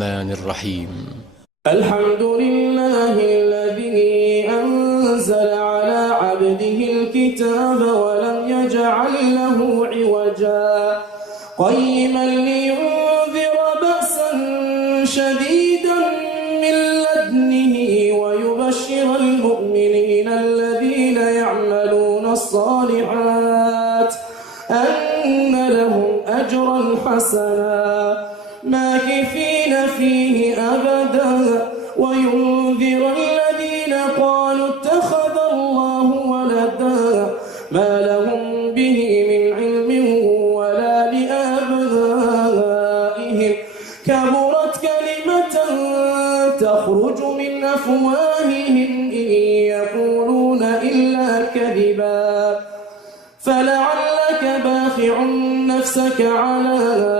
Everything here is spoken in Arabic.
الرحمن الرحيم. الحمد لله الذي أنزل على عبده الكتاب ولم يجعل له عوجا قيما لينذر بأسا شديدا من لدنه ويبشر المؤمنين الذين يعملون الصالحات أن لهم أجرا حسنا ماكثين فيه أبدا وينذر الذين قالوا اتخذ الله ولدا ما لهم به من علم ولا لآبائهم كبرت كلمة تخرج من أفواههم إن يقولون إلا كذبا فلعلك باخع نفسك على